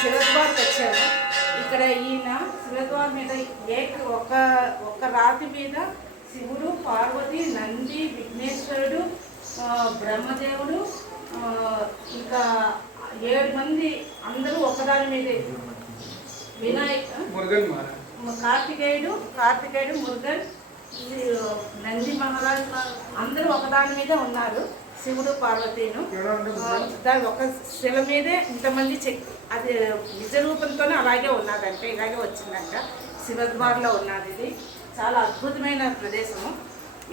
శివద్వార్కి వచ్చాము. ఇక్కడ ఈయన శివద్వార్ మీద ఒక్క రాతి మీద శివుడు, పార్వతి, నంది, విఘ్నేశ్వరుడు, బ్రహ్మదేవుడు, ఇంకా 7 మంది అందరూ ఒకదాని మీదే, కార్తికేయుడు, మురుగన్, నంది మహారాజ్ అందరూ ఒకదాని మీద ఉన్నారు. శివుడు, పార్వతీను దాని ఒక శిల మీదే ఇంతమంది అది నిజ రూపంతోనే అలాగే ఉన్నదంటే, ఇలాగే వచ్చిందంట. శివద్వార్లో ఉన్నది. ఇది చాలా అద్భుతమైన ప్రదేశము.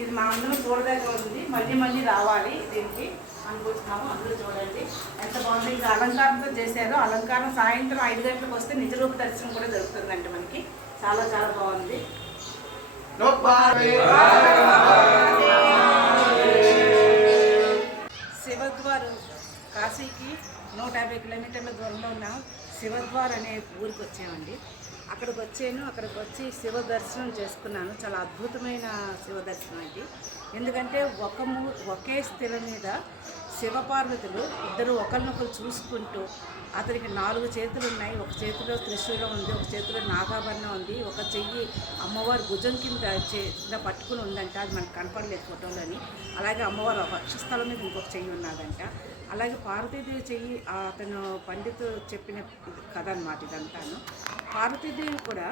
ఇది మా అందరం చూడదగ్గర ఉంది. మళ్ళీ రావాలి దీనికి అనుకుంటున్నాము. అందరూ చూడండి ఎంత బాగుంది. ఇంకా అలంకారంతో చేశారు. అలంకారం సాయంత్రం 5 గంటలకు వస్తే నిజరూప దర్శనం కూడా జరుగుతుందండి మనకి. చాలా బాగుంది. శివద్వార్ కాశీకి 150 కిలోమీటర్ల దూరంలో ఉన్న శివద్వార్ అనే ఊరికి వచ్చామండి. అక్కడికి వచ్చి శివ దర్శనం చేసుకున్నాను. చాలా అద్భుతమైన శివ దర్శనం ఇది. ఎందుకంటే ఒకే స్థిల మీద శివపార్వతులు ఇద్దరు ఒకరినొకరు చూసుకుంటూ, అతనికి 4 చేతులు ఉన్నాయి. ఒక చేతిలో త్రిశూలం ఉంది, ఒక చేతిలో నాగాభరణం ఉంది, ఒక చెయ్యి అమ్మవారు భుజం కింద పట్టుకుని ఉందంట. అది మనకు కనపడలేదు ఫోటోలోని. అలాగే అమ్మవారు వక్షస్థలం మీద ఇంకొక చెయ్యి ఉన్నదంట. అలాగే పార్వతీదేవి చెయ్యి అతను పండితు చెప్పిన కథ అన్నమాట ఇదంతాను. పార్వతీదేవి కూడా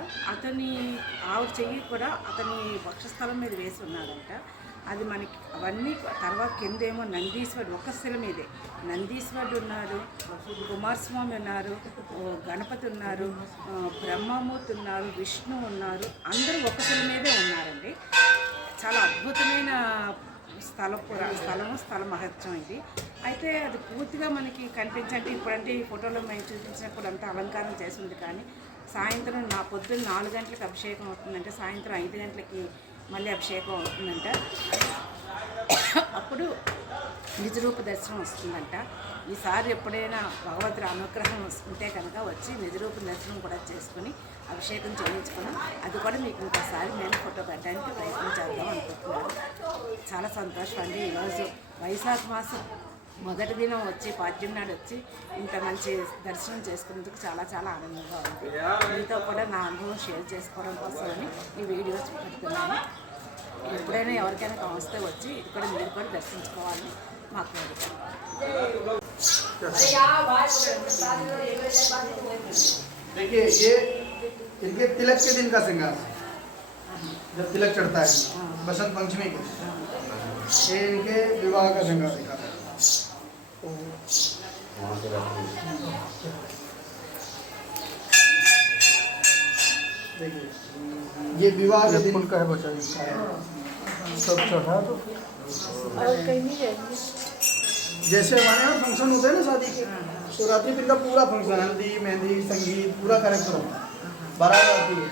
ఆవిడ చెయ్యి కూడా అతని వక్షస్థలం మీద వేసి ఉన్నదంట. అది మనకి అవన్నీ తర్వాత కిందేమో నందీశ్వరుడు ఒక శిల మీదే నందీశ్వరుడు ఉన్నారు, కుమారస్వామి ఉన్నారు, గణపతి ఉన్నారు, బ్రహ్మమూర్తి ఉన్నారు, విష్ణు ఉన్నారు. అందరూ ఒక శిల మీదే ఉన్నారండి. చాలా అద్భుతమైన స్థల మహత్యం ఇది. అయితే అది పూర్తిగా మనకి కనిపించంటే ఇప్పుడంటే ఈ ఫోటోలో మేము చూపించినప్పుడు అంతా అలంకారం చేసింది. కానీ సాయంత్రం పొద్దున్న 4 గంటలకు అభిషేకం అవుతుందంటే సాయంత్రం 5 గంటలకి మళ్ళీ అభిషేకం అవుతుందంట. అప్పుడు నిజరూప దర్శనం వస్తుందంట. ఈసారి ఎప్పుడైనా భగవద్గీత అనుగ్రహం ఉంటే కనుక వచ్చి నిజరూప దర్శనం కూడా చేసుకుని అభిషేకం చేయించుకుని అది కూడా మీకు ఇంకోసారి నేను ఫోటో పెట్టడానికి ప్రయత్నం చేద్దాం అనుకుంటున్నాను. చాలా సంతోషం అండి. ఈరోజు వైశాఖ మాసం మొదటి దినం వచ్చి పాడ్యం నాడు వచ్చి ఇంత మంచి దర్శనం చేసుకున్నందుకు చాలా ఆనందంగా ఉంది. మీతో కూడా నా అనుభవం షేర్ చేసుకోవడం కోసమని ఈ వీడియోస్ పెడుతున్నాను. ఎప్పుడైనా ఎవరికైనా కావస్తే వచ్చి ఇక్కడ మీరు కూడా దర్శించుకోవాలని మా కోరిక. देखिए ये इनके तिलक के दिन का श्रृंगार, जब तिलक चढ़ता है बसंत पंचमी को, ये इनके विवाह का श्रृंगार दिखा है। देखिए ये विवाह के दिन का है बच्चा सब चढ़ा तो जैसे हमारे यहाँ फंक्शन होते हैं ना शादी के, शिवरात्रि दिन का पूरा फंक्शन, हल्दी, मेहंदी, संगीत, पूरा कार्यक्रम बारात आती है।